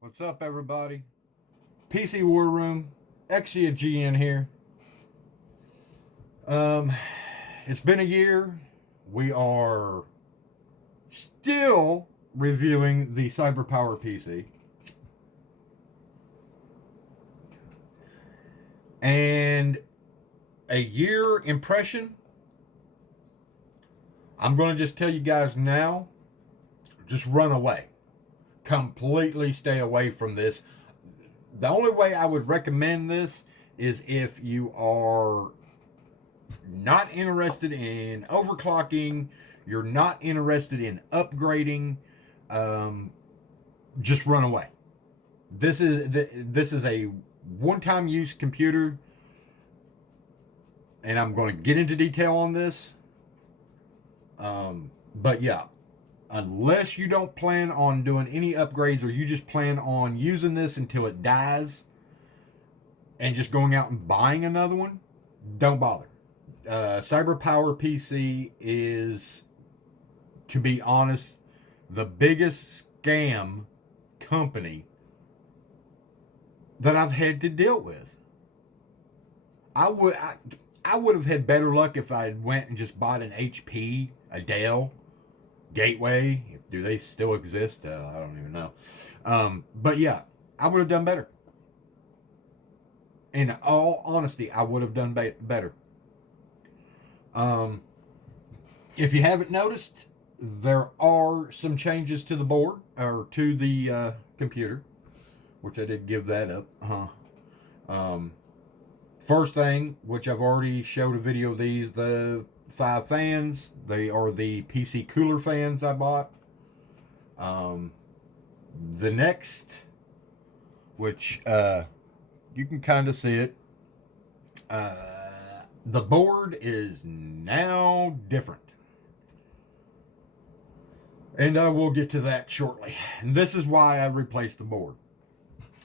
What's up, everybody? PC War Room, Exia GN here. Um, it's been a year. We are still reviewing the CyberPowerPC. And a year impression. I'm going to just tell you guys now, just run away. Completely stay away from this. The only way I would recommend this is if you are not interested in overclocking, you're not interested in upgrading, just run away. This is a one-time use computer, and I'm going to get into detail on this. But yeah, unless you don't plan on doing any upgrades or you just plan on using this until it dies and just going out and buying another one, don't bother. CyberPowerPC is, to be honest, the biggest scam company that I've had to deal with. I would have had better luck if I went and just bought an HP, a Dell, Gateway. Do they still exist? I don't even know. But yeah, I would have done better. In all honesty, I would have done better. If you haven't noticed, there are some changes to the board, or to the computer, which I did give that up. First thing, which I've already showed a video of these, the 5 fans. They are the PC cooler fans I bought. The next, which you can kind of see it, the board is now different. And I will get to that shortly. And this is why I replaced the board.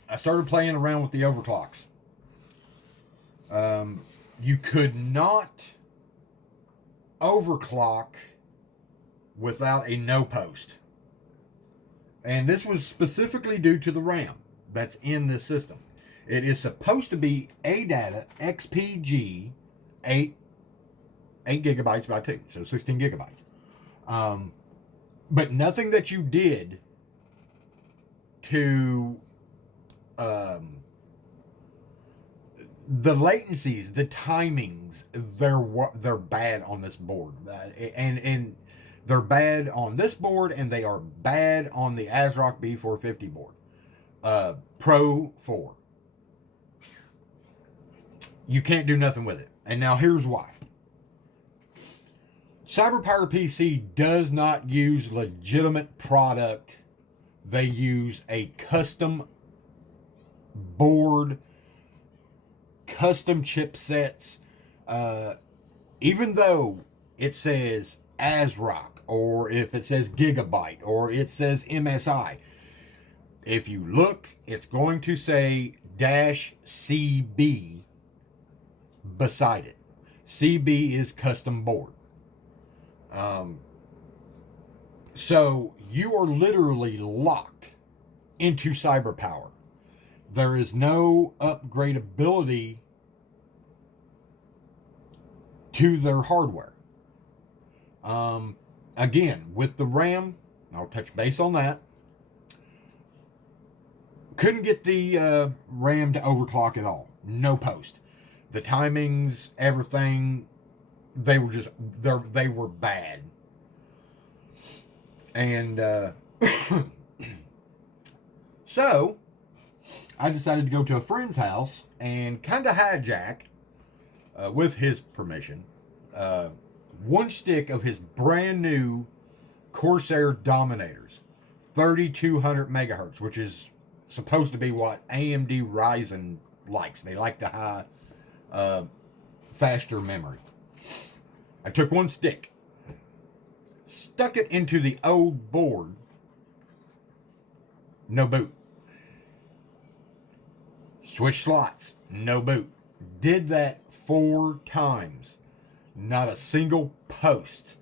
I started playing around with the overclocks. You could not overclock without a no post. And this was specifically due to the RAM that's in this system. It is supposed to be ADATA XPG 8 gigabytes by 2, so 16 gigabytes. But nothing that you did to the latencies, the timings, they're bad on this board, and they're bad on this board, and they are bad on the ASRock B450 board, Pro 4. You can't do nothing with it, and now here's why. CyberPowerPC does not use legitimate product. They use a custom board, custom chipsets. Even though it says ASRock, or if it says Gigabyte, or it says MSI, if you look, it's going to say -CB beside it. CB is custom board. So you are literally locked into CyberPower. There is no upgradability to their hardware. Again, with the RAM, I'll touch base on that. Couldn't get the RAM to overclock at all. No post. The timings, everything, they were bad. And so I decided to go to a friend's house and kind of hijack, with his permission, one stick of his brand new Corsair Dominators, 3200 megahertz, which is supposed to be what AMD Ryzen likes. They like the high, faster memory. I took one stick, stuck it into the old board, no boot. Switch slots, no boot. Did that 4 times. Not a single post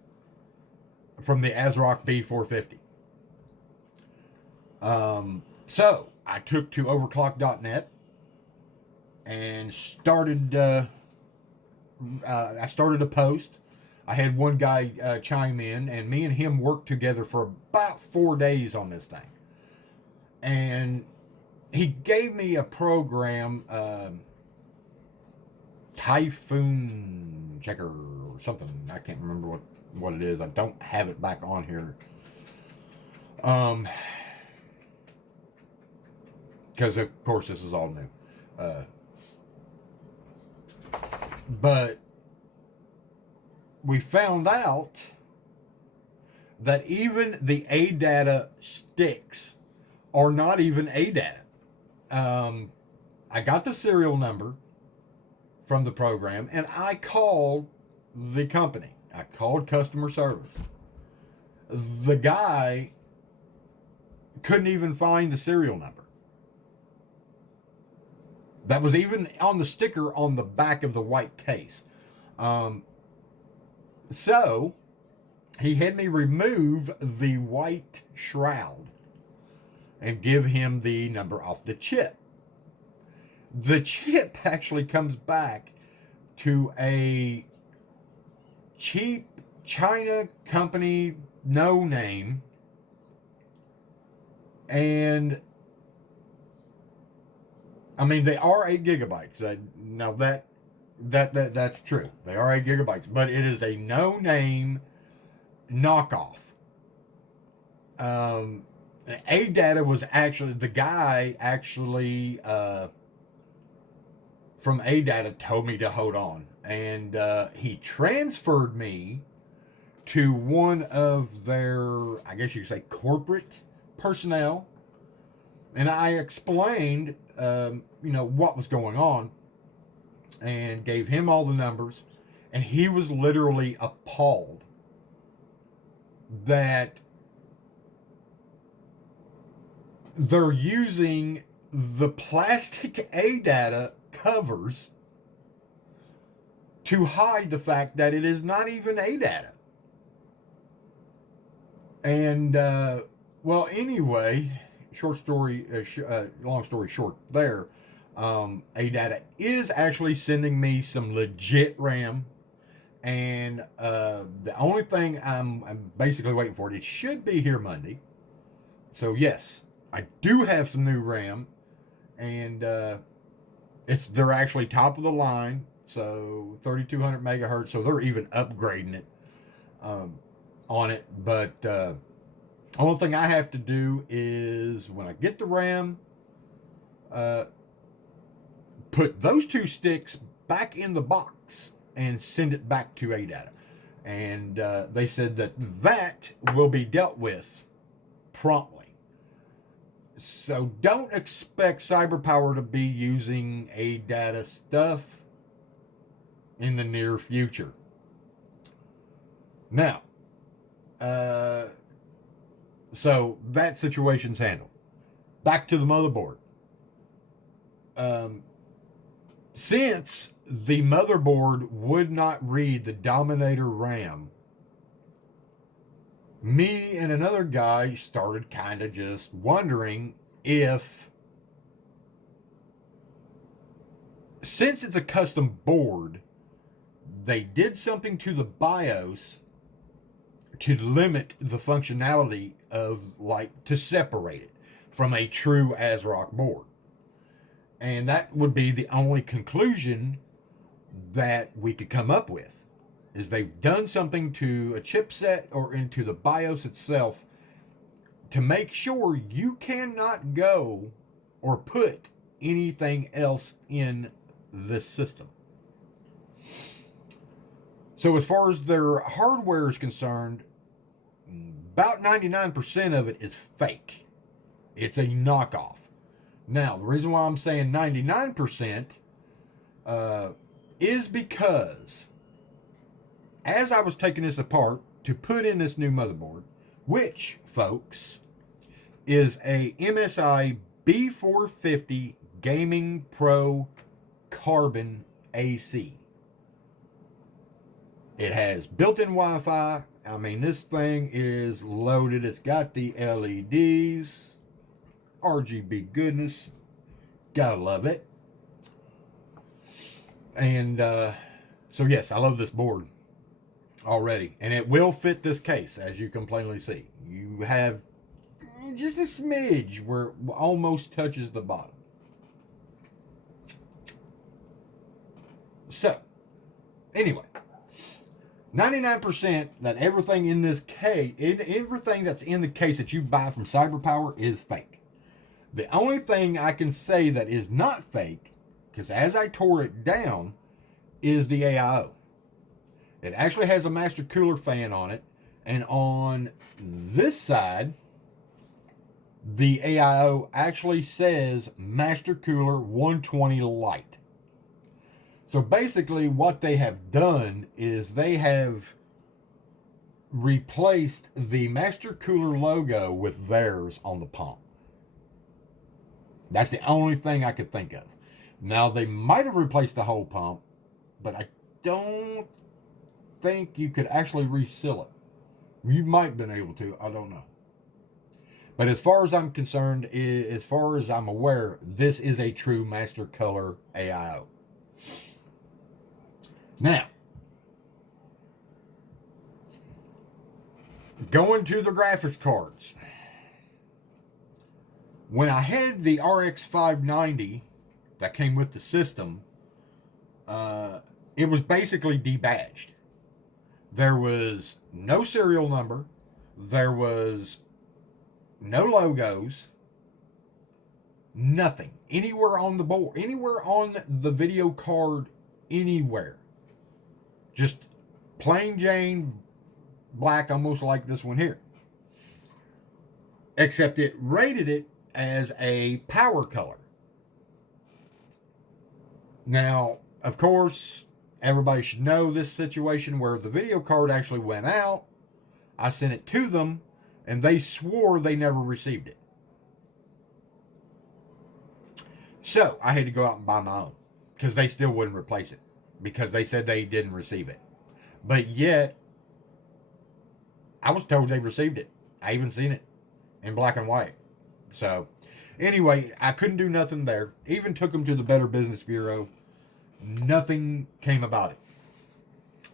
from the ASRock B450. So I took to overclock.net and started. I started a post. I had one guy chime in, and me and him worked together for about 4 days on this thing. And he gave me a program, Typhoon Checker or something. I can't remember what it is. I don't have it back on here. Because of course this is all new. But we found out that even the ADATA sticks are not even ADATA. I got the serial number from the program, and I called the company. I called customer service. The guy couldn't even find the serial number. That was even on the sticker on the back of the white case. So he had me remove the white shroud and give him the number off the chip. The chip actually comes back to a cheap China company, no name, and I mean they are 8 gigabytes. Now that's true. They are 8 gigabytes, but it is a no name knockoff. ADATA was actually, the guy actually from ADATA told me to hold on, and he transferred me to one of their, I guess you could say, corporate personnel, and I explained what was going on and gave him all the numbers, and he was literally appalled that they're using the plastic ADATA covers to hide the fact that it is not even ADATA. And, well, anyway, long story short there, ADATA is actually sending me some legit RAM. And the only thing I'm basically waiting for, it should be here Monday. So yes, I do have some new RAM, and they're actually top of the line, so 3200 megahertz. So they're even upgrading it on it. But only thing I have to do is when I get the RAM, put those 2 sticks back in the box and send it back to ADATA. And they said that will be dealt with promptly. So don't expect CyberPower to be using ADATA stuff in the near future. Now, so that situation's handled. Back to the motherboard. Since the motherboard would not read the Dominator RAM, me and another guy started kind of just wondering if, since it's a custom board, they did something to the BIOS to limit the functionality of, to separate it from a true ASRock board. And that would be the only conclusion that we could come up with, is they've done something to a chipset or into the BIOS itself to make sure you cannot go or put anything else in this system. So as far as their hardware is concerned, about 99% of it is fake. It's a knockoff. Now, the reason why I'm saying 99% is because as I was taking this apart to put in this new motherboard, which, folks, is a MSI B450 Gaming Pro Carbon AC. It has built-in Wi-Fi. I mean, this thing is loaded. It's got the LEDs. RGB goodness. Gotta love it. And so yes, I love this board already. And it will fit this case, as you can plainly see. You have just a smidge where it almost touches the bottom. So, anyway, 99% that everything in this case, everything that's in the case that you buy from CyberPower is fake. The only thing I can say that is not fake, because as I tore it down, is the AIO. It actually has a master cooler fan on it, and on this side, the AIO actually says Master Cooler 120 Lite. So basically what they have done is they have replaced the Master Cooler logo with theirs on the pump. That's the only thing I could think of. Now, they might have replaced the whole pump, but I don't think you could actually reseal it. You might have been able to, I don't know. But as far as I'm concerned, as far as I'm aware, this is a true Master Color AIO. Now, going to the graphics cards. When I had the RX 590 that came with the system, it was basically debadged. There was no serial number. There was no logos. Nothing. Anywhere on the board. Anywhere on the video card. Anywhere. Just plain Jane black, almost like this one here. Except it rated it as a power color. Now, of course, everybody should know this situation where the video card actually went out. I sent it to them, and they swore they never received it. So, I had to go out and buy my own, because they still wouldn't replace it, because they said they didn't receive it. But yet, I was told they received it. I even seen it in black and white. So, anyway, I couldn't do nothing there. Even took them to the Better Business Bureau. Nothing came about it.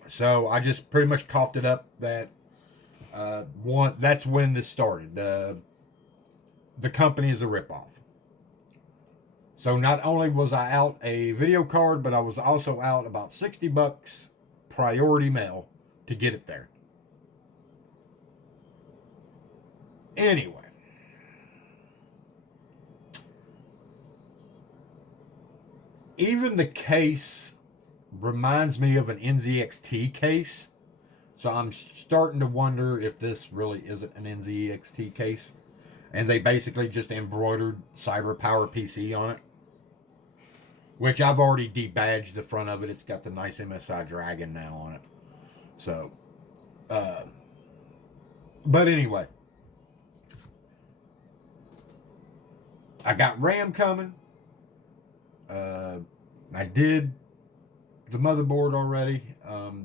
So, I just pretty much coughed it up that that's when this started. The company is a ripoff. So, not only was I out a video card, but I was also out about $60 priority mail to get it there. Anyway. Even the case reminds me of an NZXT case. So I'm starting to wonder if this really isn't an NZXT case. And they basically just embroidered CyberPowerPC on it. Which I've already debadged the front of it. It's got the nice MSI Dragon now on it. So, but anyway. I got RAM coming. I did the motherboard already.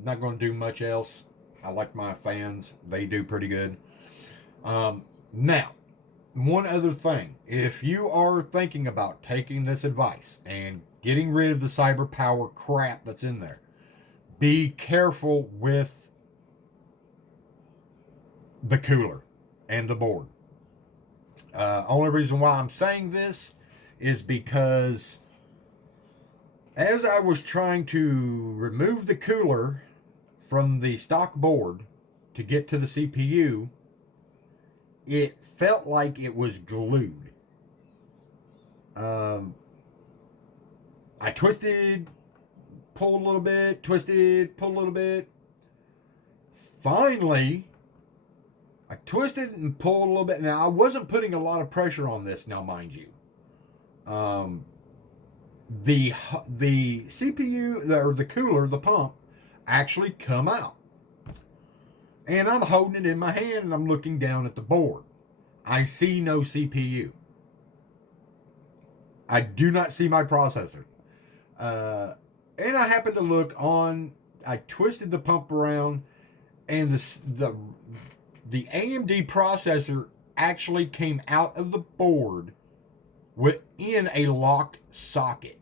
Not going to do much else. I like my fans. They do pretty good. Now, one other thing. If you are thinking about taking this advice and getting rid of the CyberPower crap that's in there, be careful with the cooler and the board. Only reason why I'm saying this is because as I was trying to remove the cooler from the stock board to get to the CPU, it felt like it was glued. I twisted, pulled a little bit, twisted, pulled a little bit. Finally, I twisted and pulled a little bit. Now, I wasn't putting a lot of pressure on this, now mind you. The CPU, or the cooler, the pump, actually come out. And I'm holding it in my hand and I'm looking down at the board. I see no CPU. I do not see my processor. And I happened to look on, I twisted the pump around, and the AMD processor actually came out of the board within a locked socket.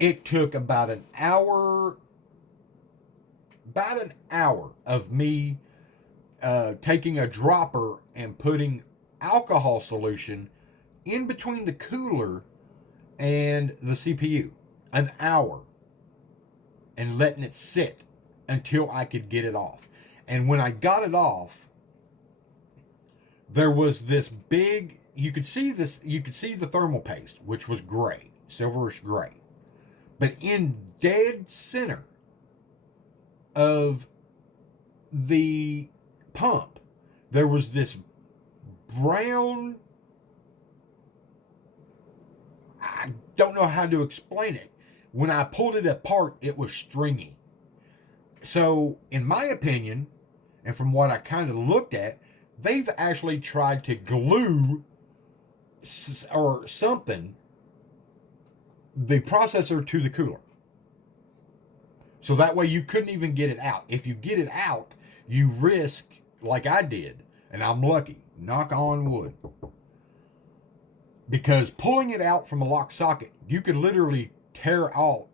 It took about an hour of me taking a dropper and putting alcohol solution in between the cooler and the CPU. An hour. And letting it sit until I could get it off. And when I got it off, there was this big, you could see the thermal paste, which was gray, silverish gray. But in dead center of the pump, there was this brown, I don't know how to explain it. When I pulled it apart, it was stringy. So, in my opinion, and from what I kind of looked at, they've actually tried to glue or something the processor to the cooler. So that way you couldn't even get it out. If you get it out, you risk, like I did, and I'm lucky, knock on wood, because pulling it out from a locked socket, you could literally tear out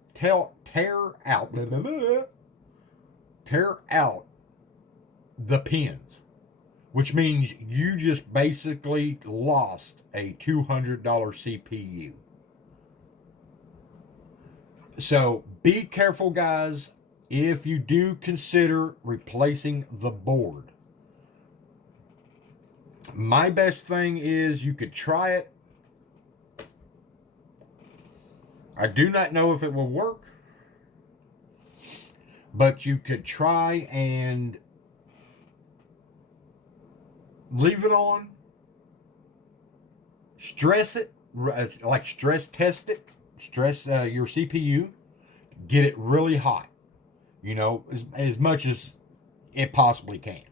the pins, which means you just basically lost a $200 CPU. So be careful, guys, if you do consider replacing the board. My best thing is you could try it. I do not know if it will work, but you could try and leave it on, stress it, like stress test it, stress your CPU, get it really hot, as much as it possibly can.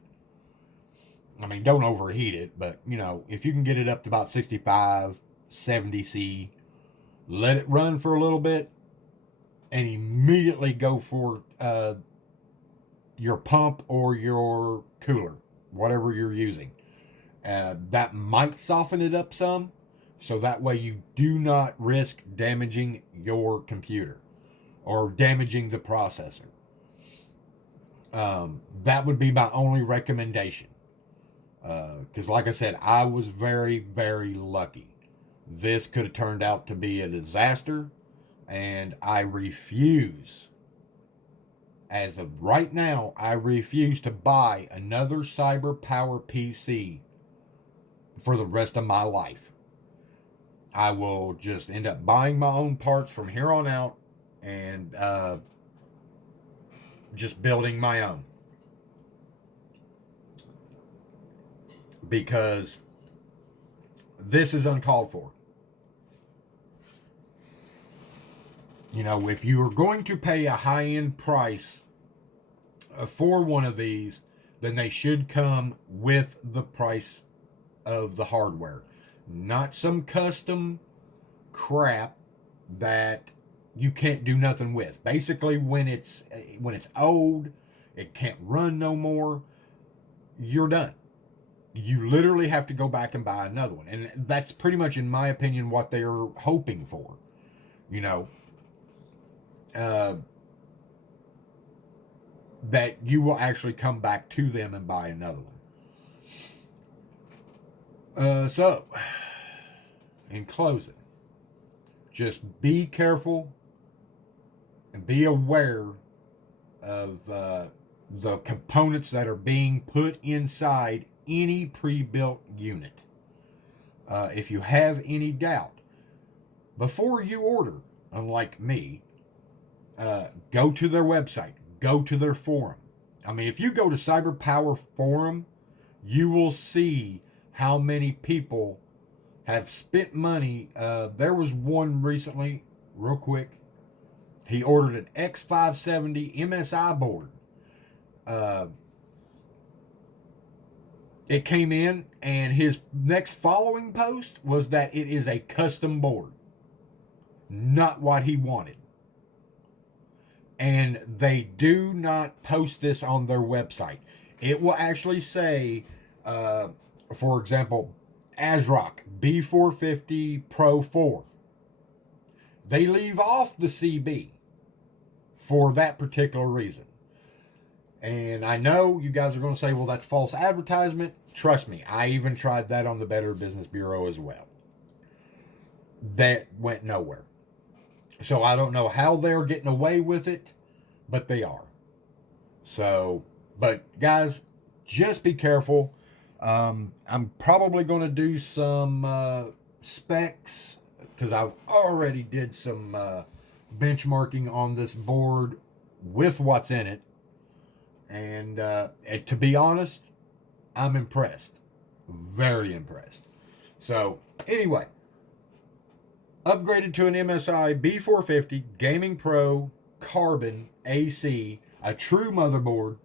I mean, don't overheat it, but, if you can get it up to about 65, 70 C, let it run for a little bit, and immediately go for your pump or your cooler, whatever you're using. That might soften it up some, so that way you do not risk damaging your computer or damaging the processor. That would be my only recommendation. Because like I said, I was very, very lucky. This could have turned out to be a disaster, and I refuse, as of right now, I refuse to buy another CyberPowerPC for the rest of my life. I will just end up buying my own parts from here on out and just building my own. Because this is uncalled for. If you are going to pay a high-end price for one of these, then they should come with the price of the hardware. Not some custom crap that you can't do nothing with. Basically, when it's old, it can't run no more, you're done. You literally have to go back and buy another one. And that's pretty much, in my opinion, what they're hoping for. That you will actually come back to them and buy another one. So, in closing, just be careful and be aware of the components that are being put inside any pre-built unit. If you have any doubt, before you order, unlike me, go to their website, go to their forum. I mean, if you go to CyberPower Forum, you will see how many people have spent money. There was one recently, real quick. He ordered an X570 MSI board. It came in, and his next following post was that it is a custom board. Not what he wanted. And they do not post this on their website. It will actually say, for example, ASRock B450 Pro 4. They leave off the CB for that particular reason. And I know you guys are going to say, well, that's false advertisement. Trust me, I even tried that on the Better Business Bureau as well. That went nowhere. So I don't know how they're getting away with it, but they are. So, but guys, just be careful. I'm probably going to do some specs, because I've already did some benchmarking on this board with what's in it. And to be honest, I'm impressed. Very impressed. So, anyway, upgraded to an MSI B450 Gaming Pro Carbon AC, a true motherboard.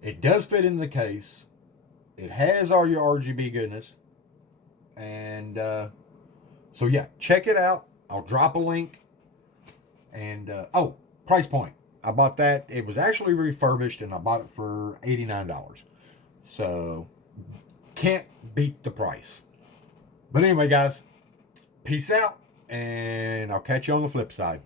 It does fit in the case. It has all your RGB goodness. And so yeah, check it out. I'll drop a link. And oh, price point. I bought that. It was actually refurbished, and I bought it for $89. So can't beat the price. But anyway, guys, peace out, and I'll catch you on the flip side.